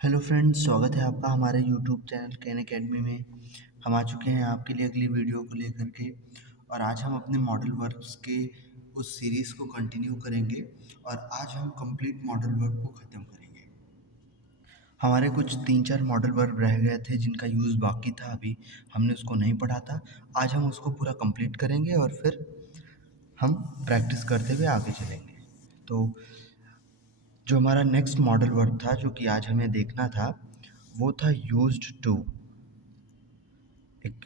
Hello friends, स्वागत है आपका हमारे यूट्यूब चैनल कैन अकेडमी में। हम आ चुके हैं आपके लिए अगली वीडियो को लेकर के। और आज हम अपने मॉडल वर्क्स के उस सीरीज़ को कंटिन्यू करेंगे और आज हम कंप्लीट मॉडल वर्क को ख़त्म करेंगे। हमारे कुछ 3-4 मॉडल वर्क रह गए थे जिनका यूज़ बाकी था, अभी हमने उसको नहीं पढ़ा था। आज हम उसको पूरा कंप्लीट करेंगे और फिर हम प्रैक्टिस करते हुए आगे चलेंगे। तो जो हमारा नेक्स्ट मॉडल वर्क था जो कि आज हमें देखना था, वो था यूज्ड टू। एक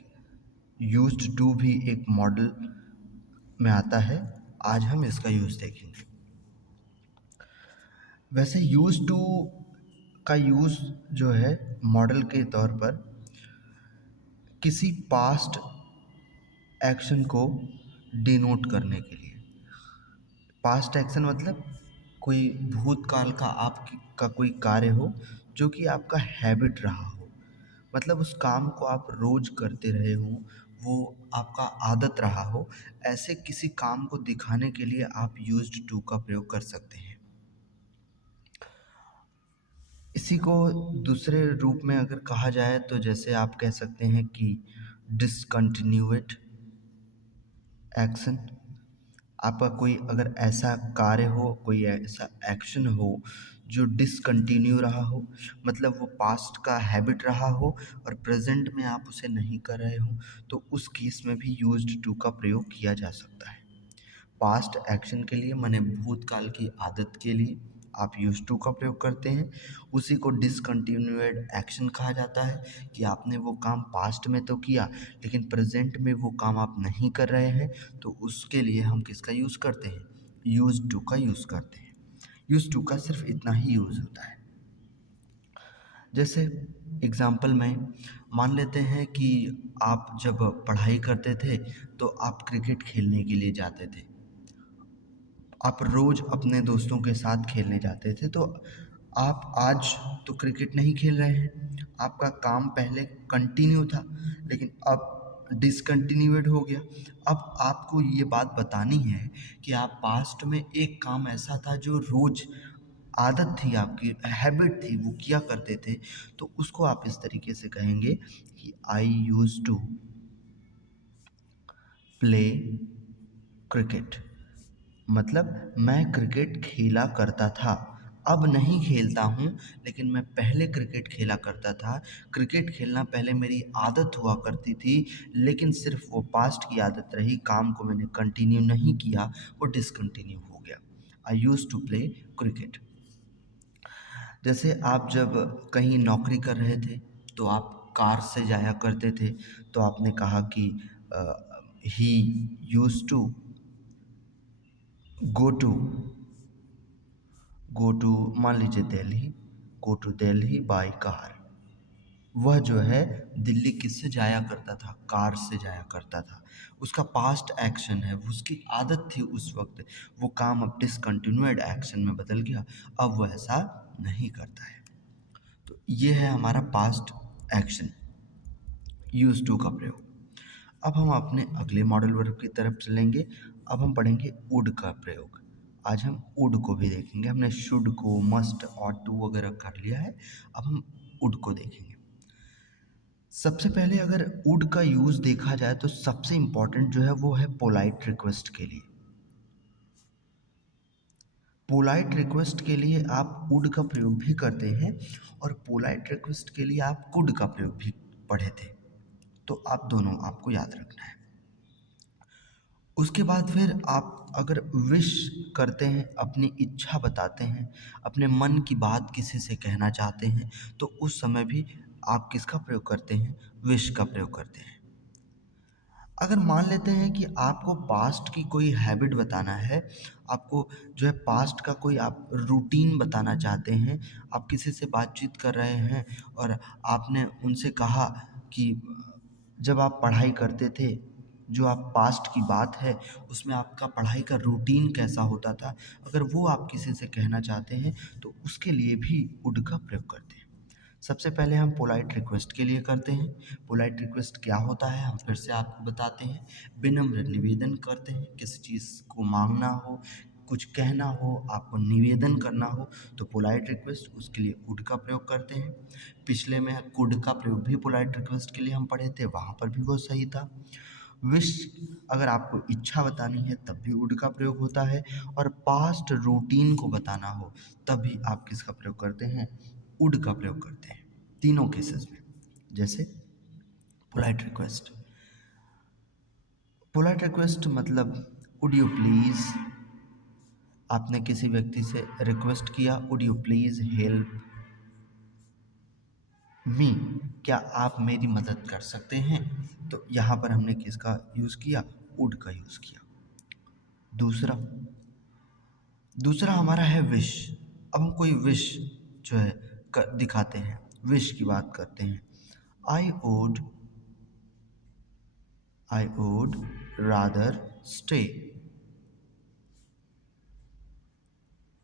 यूज्ड टू भी एक मॉडल में आता है। आज हम इसका यूज़ देखेंगे। वैसे यूज्ड टू का यूज़ जो है मॉडल के तौर पर किसी पास्ट एक्शन को डिनोट करने के लिए। पास्ट एक्शन मतलब कोई भूतकाल का आपका कोई कार्य हो जो कि आपका हैबिट रहा हो, मतलब उस काम को आप रोज़ करते रहे हों, वो आपका आदत रहा हो। ऐसे किसी काम को दिखाने के लिए आप यूज्ड टू का प्रयोग कर सकते हैं। इसी को दूसरे रूप में अगर कहा जाए तो जैसे आप कह सकते हैं कि डिसकंटिन्यूएड एक्शन। आपका कोई अगर ऐसा कार्य हो, कोई ऐसा एक्शन हो जो डिसकंटिन्यू रहा हो, मतलब वो पास्ट का हैबिट रहा हो और प्रेजेंट में आप उसे नहीं कर रहे हो, तो उस केस में भी यूज्ड टू का प्रयोग किया जा सकता है। पास्ट एक्शन के लिए माने भूतकाल की आदत के लिए आप यूज्ड टू का प्रयोग करते हैं। उसी को डिसकंटिन्यूएड एक्शन कहा जाता है कि आपने वो काम पास्ट में तो किया लेकिन प्रेजेंट में वो काम आप नहीं कर रहे हैं, तो उसके लिए हम किसका यूज़ करते हैं? यूज्ड टू का यूज़ करते हैं। यूज्ड टू का सिर्फ इतना ही यूज़ होता है। जैसे एग्ज़ाम्पल में मान लेते हैं कि आप जब पढ़ाई करते थे तो आप क्रिकेट खेलने के लिए जाते थे। आप रोज़ अपने दोस्तों के साथ खेलने जाते थे, तो आप आज तो क्रिकेट नहीं खेल रहे हैं। आपका काम पहले कंटिन्यू था लेकिन अब डिसकंटिन्यूएड हो गया। अब आपको ये बात बतानी है कि आप पास्ट में एक काम ऐसा था जो रोज़ आदत थी, आपकी हैबिट थी, वो किया करते थे, तो उसको आप इस तरीके से कहेंगे कि I used to play cricket. मतलब मैं क्रिकेट खेला करता था, अब नहीं खेलता हूँ लेकिन मैं पहले क्रिकेट खेला करता था। क्रिकेट खेलना पहले मेरी आदत हुआ करती थी, लेकिन सिर्फ वो पास्ट की आदत रही, काम को मैंने कंटिन्यू नहीं किया, वो डिसकंटिन्यू हो गया। I used to play cricket. जैसे आप जब कहीं नौकरी कर रहे थे तो आप कार से जाया करते थे, तो आपने कहा कि he used to go to go to मान लीजिए Delhi, go to Delhi by car. वह जो है दिल्ली किससे जाया करता था? कार से जाया करता था। उसका पास्ट एक्शन है, उसकी आदत थी उस वक्त, वो काम अब डिसकंटिन्यूएड एक्शन में बदल गया, अब वह ऐसा नहीं करता है। तो ये है हमारा पास्ट एक्शन, यूज टू का प्रयोग। अब हम अपने अगले मॉडल वर्ब की तरफ चलेंगे। अब हम पढ़ेंगे वुड का प्रयोग। आज हम वुड को भी देखेंगे। हमने शुड को, मस्ट, ऑट टू वगैरह कर लिया है, अब हम वुड को देखेंगे। सबसे पहले अगर वुड का यूज़ देखा जाए तो सबसे इम्पॉर्टेंट जो है वो है पोलाइट रिक्वेस्ट के लिए। पोलाइट रिक्वेस्ट के लिए आप वुड का प्रयोग भी करते हैं और पोलाइट रिक्वेस्ट के लिए आप कुड का प्रयोग भी पढ़े थे, तो आप दोनों आपको याद रखना है। उसके बाद फिर आप अगर विश करते हैं, अपनी इच्छा बताते हैं, अपने मन की बात किसी से कहना चाहते हैं, तो उस समय भी आप किसका प्रयोग करते हैं? विश का प्रयोग करते हैं। अगर मान लेते हैं कि आपको पास्ट की कोई हैबिट बताना है, आपको जो है पास्ट का कोई आप रूटीन बताना चाहते हैं, आप किसी से बातचीत कर रहे हैं और आपने उनसे कहा कि जब आप पढ़ाई करते थे, जो आप पास्ट की बात है उसमें आपका पढ़ाई का रूटीन कैसा होता था, अगर वो आप किसी से कहना चाहते हैं तो उसके लिए भी वुड का प्रयोग करते हैं। सबसे पहले हम पोलाइट रिक्वेस्ट के लिए करते हैं। पोलाइट रिक्वेस्ट क्या होता है हम फिर से आपको बताते हैं। विनम्र निवेदन करते हैं, किसी चीज़ को मांगना हो, कुछ कहना हो, आपको निवेदन करना हो तो पोलाइट रिक्वेस्ट, उसके लिए वुड का प्रयोग करते हैं। पिछले में कुड का प्रयोग भी पोलाइट रिक्वेस्ट के लिए हम पढ़े थे, वहाँ पर भी वो सही था। विश, अगर आपको इच्छा बतानी है तब भी वुड का प्रयोग होता है, और पास्ट रूटीन को बताना हो तब भी आप किसका प्रयोग करते हैं, वुड का प्रयोग करते हैं, तीनों केसेस में। जैसे पोलाइट रिक्वेस्ट, पोलाइट रिक्वेस्ट मतलब वुड यू प्लीज़, आपने किसी व्यक्ति से रिक्वेस्ट किया, would you please help me, क्या आप मेरी मदद कर सकते हैं, तो यहाँ पर हमने किसका यूज़ किया, वुड का यूज़ किया। दूसरा दूसरा हमारा है विश। अब हम कोई विश जो है दिखाते हैं, विश की बात करते हैं। I would rather stay.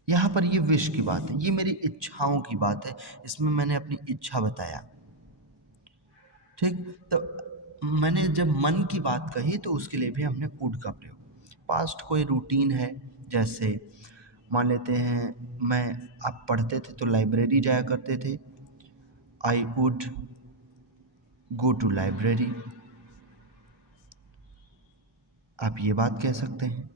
यहाँ पर ये विश की बात है, ये मेरी इच्छाओं की बात है, इसमें मैंने अपनी इच्छा बताया। ठीक, तो मैंने जब मन की बात कही तो उसके लिए भी हमने वुड का प्रयोग। पास्ट कोई रूटीन है, जैसे मान लेते हैं आप पढ़ते थे तो लाइब्रेरी जाया करते थे, I would go to library, आप ये बात कह सकते हैं।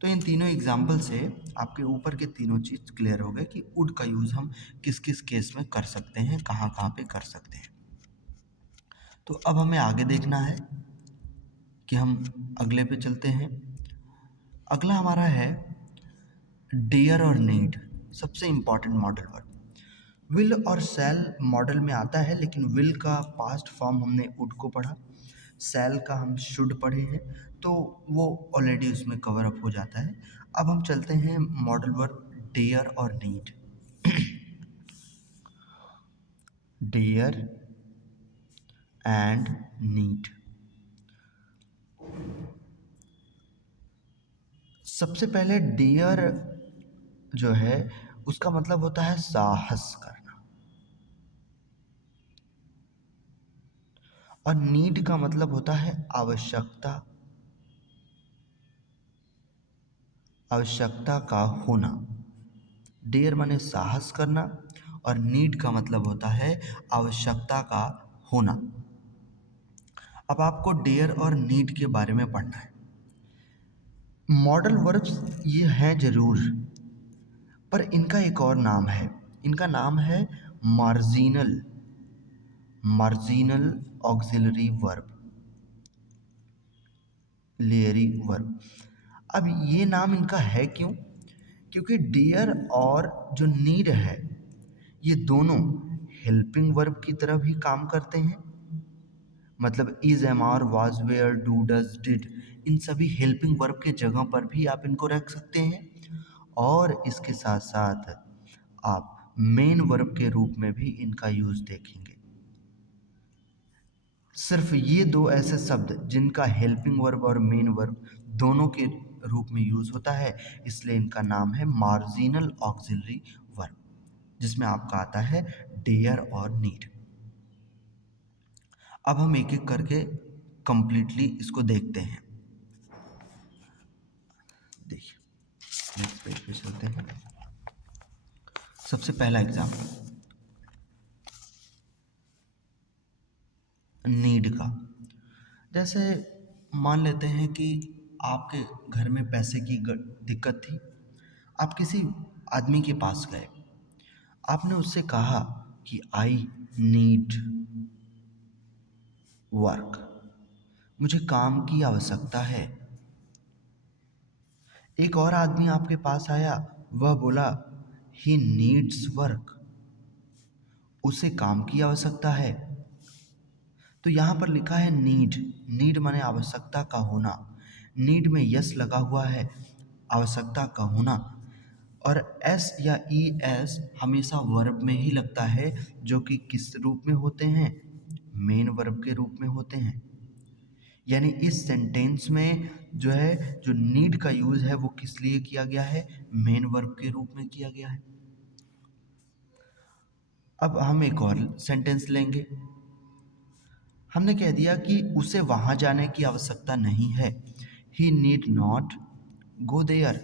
तो इन तीनों एग्जाम्पल से आपके ऊपर के तीनों चीज़ क्लियर हो गए कि वुड का यूज़ हम किस किस केस में कर सकते हैं, कहाँ कहाँ पे कर सकते हैं। तो अब हमें आगे देखना है कि हम अगले पे चलते हैं। अगला हमारा है डेयर और नीड, सबसे इम्पॉर्टेंट मॉडल वर्ब। विल और शैल मॉडल में आता है, लेकिन विल का पास्ट फॉर्म हमने वुड को पढ़ा, शैल का हम शुड पढ़े हैं, तो वो ऑलरेडी उसमें कवर अप हो जाता है। अब हम चलते हैं मॉडल वर्ब डेयर और नीड। डेयर एंड नीड, सबसे पहले डेयर जो है उसका मतलब होता है साहस करना, और नीड का मतलब होता है आवश्यकता, आवश्यकता का होना। डेयर माने साहस करना, और नीड का मतलब होता है आवश्यकता का होना। अब आपको डेयर और नीड के बारे में पढ़ना है। मॉडल वर्ब्स ये हैं जरूर, पर इनका एक और नाम है, इनका नाम है मार्जिनल, मार्जिनल ऑक्सिलरी वर्ब, लेयरी वर्ब। अब ये नाम इनका है क्यों, क्योंकि डेयर और जो नीड है ये दोनों हेल्पिंग वर्ब की तरह भी काम करते हैं। मतलब is, am, are, was, were, do, does, did, इन सभी हेल्पिंग वर्ब के जगह पर भी आप इनको रख सकते हैं, और इसके साथ साथ आप मेन वर्ब के रूप में भी इनका यूज देखेंगे। सिर्फ ये दो ऐसे शब्द जिनका हेल्पिंग वर्ब और मेन वर्ब दोनों के रूप में यूज होता है, इसलिए इनका नाम है मार्जिनल ऑक्सिलरी वर्ब, जिसमें आपका आता है डेयर और नीड। अब हम एक एक करके कंप्लीटली इसको देखते हैं। देखिए नेक्स्ट पेज पे चलते हैं। सबसे पहला एग्जाम्पल नीड का, जैसे मान लेते हैं कि आपके घर में पैसे की दिक्कत थी, आप किसी आदमी के पास गए, आपने उससे कहा कि आई नीड वर्क, मुझे काम की आवश्यकता है। एक और आदमी आपके पास आया, वह बोला ही नीड्स वर्क, उसे काम की आवश्यकता है। तो यहाँ पर लिखा है नीड, नीड माने आवश्यकता का होना, नीड में यस लगा हुआ है, आवश्यकता का होना, और एस या ई एस हमेशा वर्ब में ही लगता है, जो कि किस रूप में होते हैं, मेन वर्ब के रूप में होते हैं। यानी इस सेंटेंस में जो है जो नीड का यूज है वो किस लिए किया गया है, मेन वर्ब के रूप में किया गया है। अब हम एक और सेंटेंस लेंगे। हमने कह दिया कि उसे वहां जाने की आवश्यकता नहीं है, ही नीड नॉट गो देयर,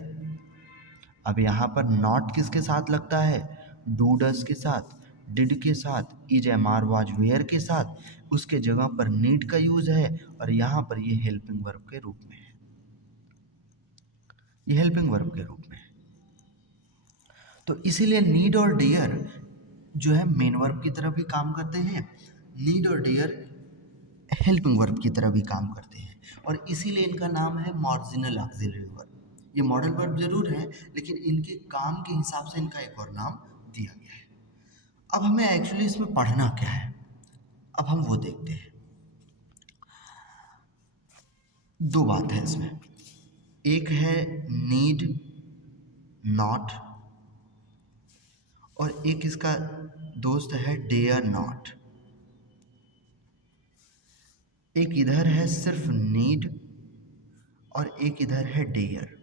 अब यहाँ पर नॉट किसके साथ लगता है? डू डस के साथ, डिड के साथ, is am are was were के साथ, उसके जगह पर नीड का यूज है और यहाँ पर ये हेल्पिंग वर्ब के रूप में है, ये हेल्पिंग वर्ब के रूप में है। तो इसीलिए नीड और डियर जो है मेन वर्ब की तरह भी काम करते हैं, नीड और डियर हेल्पिंग वर्ब की तरह भी काम करते हैं, और इसीलिए इनका नाम है मार्जिनल ऑक्सिलरी वर्ब। ये मॉडल वर्ब जरूर है, लेकिन इनके काम के हिसाब से इनका एक और नाम दिया गया है। अब हमें एक्चुअली इसमें पढ़ना क्या है, अब हम वो देखते हैं। दो बात है इसमें, एक है नीड नॉट और एक इसका दोस्त है डेयर नॉट। एक इधर है सिर्फ नीड और एक इधर है डेयर।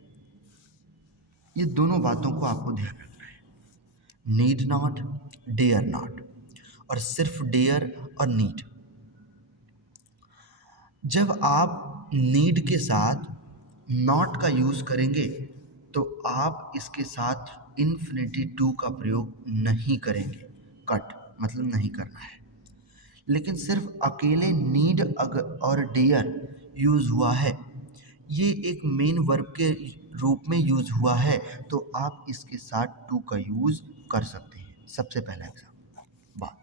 ये दोनों बातों को आपको ध्यान रखना है, नीड नॉट, डेयर नॉट, और सिर्फ डेयर और नीड। जब आप नीड के साथ नॉट का यूज करेंगे तो आप इसके साथ इन्फिनिटी टू का प्रयोग नहीं करेंगे, कट मतलब नहीं करना है। लेकिन सिर्फ अकेले नीड और डेयर यूज हुआ है, ये एक मेन वर्ब के रूप में यूज हुआ है, तो आप इसके साथ टू का यूज कर सकते हैं। सबसे पहला एग्जाम्पल बात,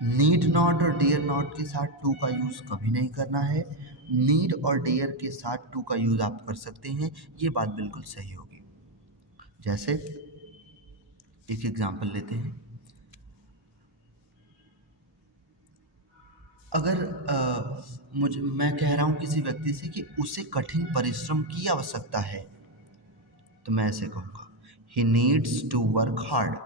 नीड नॉट और डियर नॉट के साथ टू का यूज कभी नहीं करना है, नीड और डियर के साथ टू का यूज आप कर सकते हैं, ये बात बिल्कुल सही होगी। जैसे एक एग्जाम्पल लेते हैं, अगर मैं कह रहा हूँ किसी व्यक्ति से कि उसे कठिन परिश्रम की आवश्यकता है, तो मैं ऐसे कहूँगा, he needs to work hard,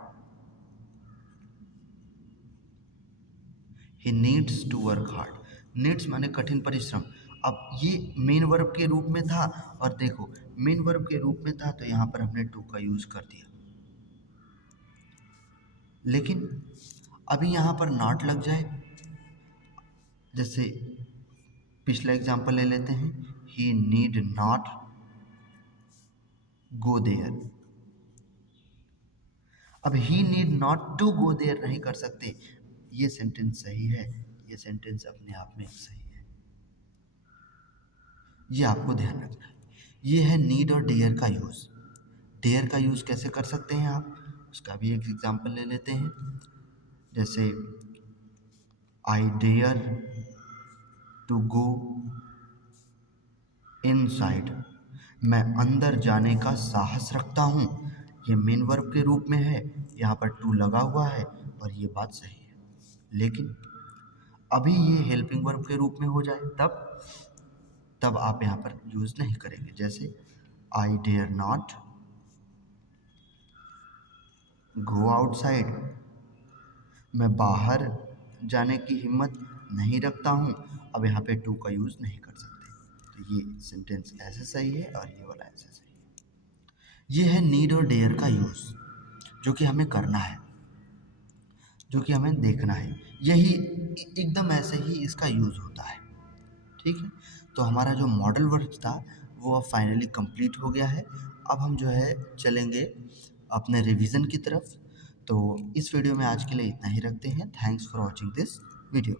he needs to work hard. Needs माने कठिन परिश्रम। अब ये मेन वर्ब के रूप में था, और देखो मेन वर्ब के रूप में था तो यहाँ पर हमने टू का यूज कर दिया, लेकिन अभी यहाँ पर नॉट लग जाए, जैसे पिछला एग्जाम्पल ले लेते हैं, he need not go there. अब he need not to go there नहीं कर सकते, ये सेंटेंस सही है, ये सेंटेंस अपने आप में सही है, ये आपको ध्यान रखना है। ये है नीड और डेयर का यूज। डेयर का यूज कैसे कर सकते हैं आप, उसका भी एक एग्जाम्पल ले लेते हैं। जैसे I dare to go inside, मैं अंदर जाने का साहस रखता हूँ, ये मेन वर्ब के रूप में है, यहाँ पर टू लगा हुआ है और ये बात सही है। लेकिन अभी ये हेल्पिंग वर्ब के रूप में हो जाए तब आप यहाँ पर यूज नहीं करेंगे। जैसे I dare not go outside, मैं बाहर जाने की हिम्मत नहीं रखता हूँ, अब यहाँ पे टू का यूज नहीं कर सकते, तो ये सेंटेंस ऐसे सही है और ये वाला ऐसे सही है। ये है नीड और डेयर का यूज, जो कि हमें करना है, जो कि हमें देखना है, यही एकदम ऐसे ही इसका यूज होता है। ठीक है, तो हमारा जो मॉडल वर्ब था वो अब फाइनली कंप्लीट हो गया है। अब हम जो है चलेंगे अपने रिवीजन की तरफ। तो इस वीडियो में आज के लिए इतना ही रखते हैं। Thanks for watching this video.